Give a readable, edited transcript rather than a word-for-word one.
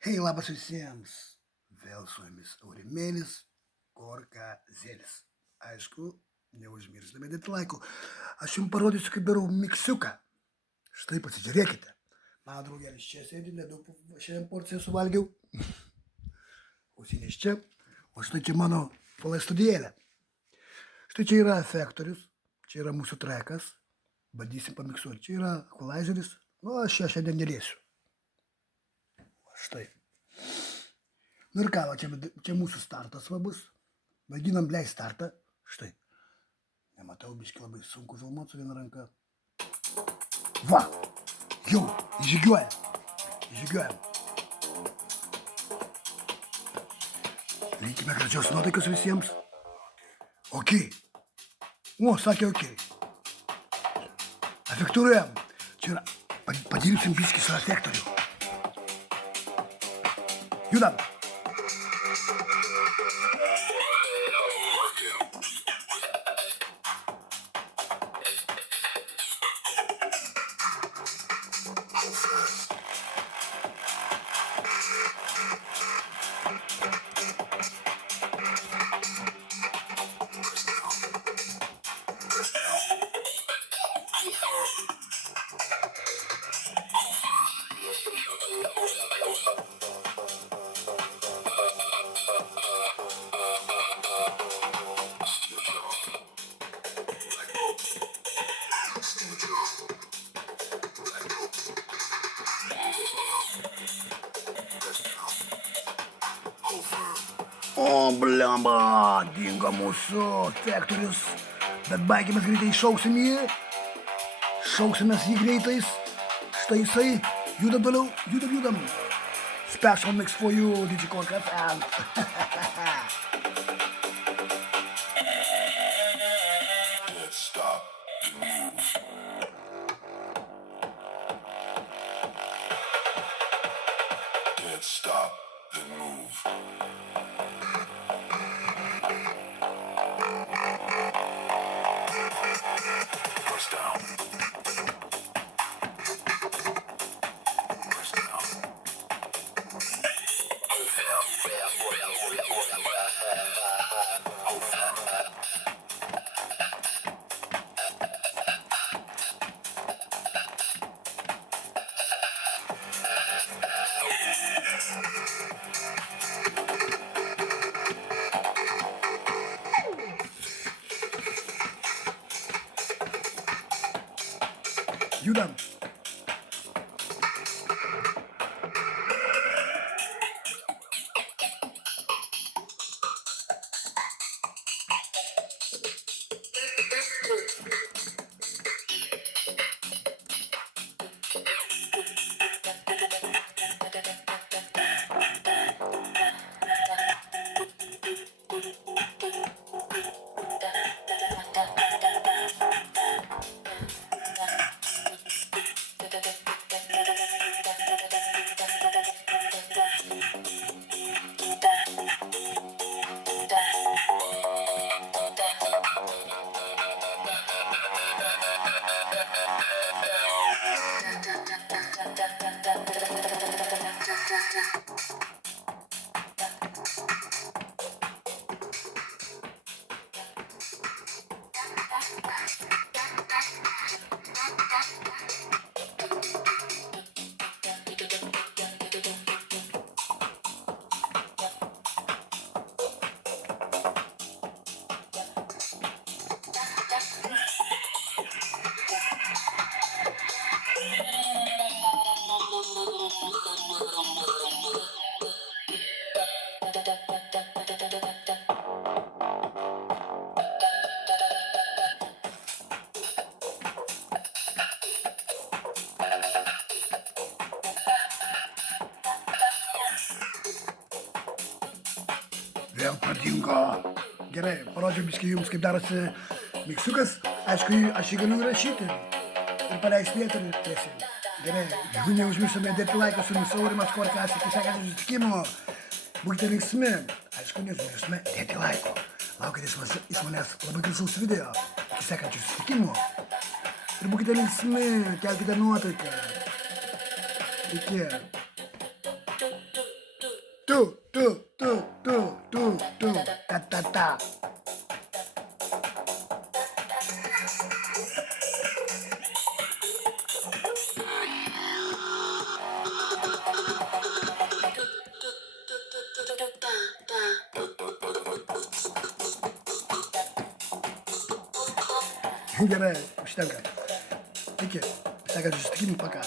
Hei, labas visiems. Vėl su jumis Aurimėlis Korkazėlis. Aišku, neužmiršdami dėti laikų. Aš jums parodysiu, kaip darau miksiuką. Štai pasižiūrėkite. Mano draugelis čia sėdi, nedaug šiandien porciją suvalgiau. Ausinės čia. O štai čia mano FL studijėlė. Štai čia yra efektorius. Čia yra mūsų trekas. Bandysim pamiksuoti. Čia yra equalizeris. Nu, aš čia šiandien neliesiu. Štai. Nu ir ką, čia mūsų startas va bus. Vaidinam leis startą. Štai. Nematau, biški labai sunku filmuoti su viena ranka. Va! Jau, įžygiuojam. Įžygiuojam. Linkime gražios nuotaikas visiems. Ok. O, sakė ok. Efektuojam. Čia yra, padirbsim biški su efektoriu. Judam. O, blemba, dingo mūsų efektorius. Bet baigėmės greitai, šauksim jį. Šauksimės jį greitais. Štai jisai. Judam toliau, judam. Special mix for you, DJ Korka fan. Let's stop the move. Let's stop the move. Press down. Press down. Judam. Vėl pradingo. Gerai, parodžiau biškai jums, kaip darosi miksiukas. Aišku, aš jį galiu įrašyti ir paleisti eterį tiesiai. Gerai, jeigu neužmiršome dėti laiką su jumis Aurimas Korkas, iki sekančio susitikimo. Būkite linksmi. Aišku, neužmiršome dėti laiko. Laukite iš manęs labai gražaus video. Iki sekančio susitikimo. Ir būkite linksmi, kelkite nuotaiką. Iki. tu, ta. Герой, что такое? Таки, так, just таким пока.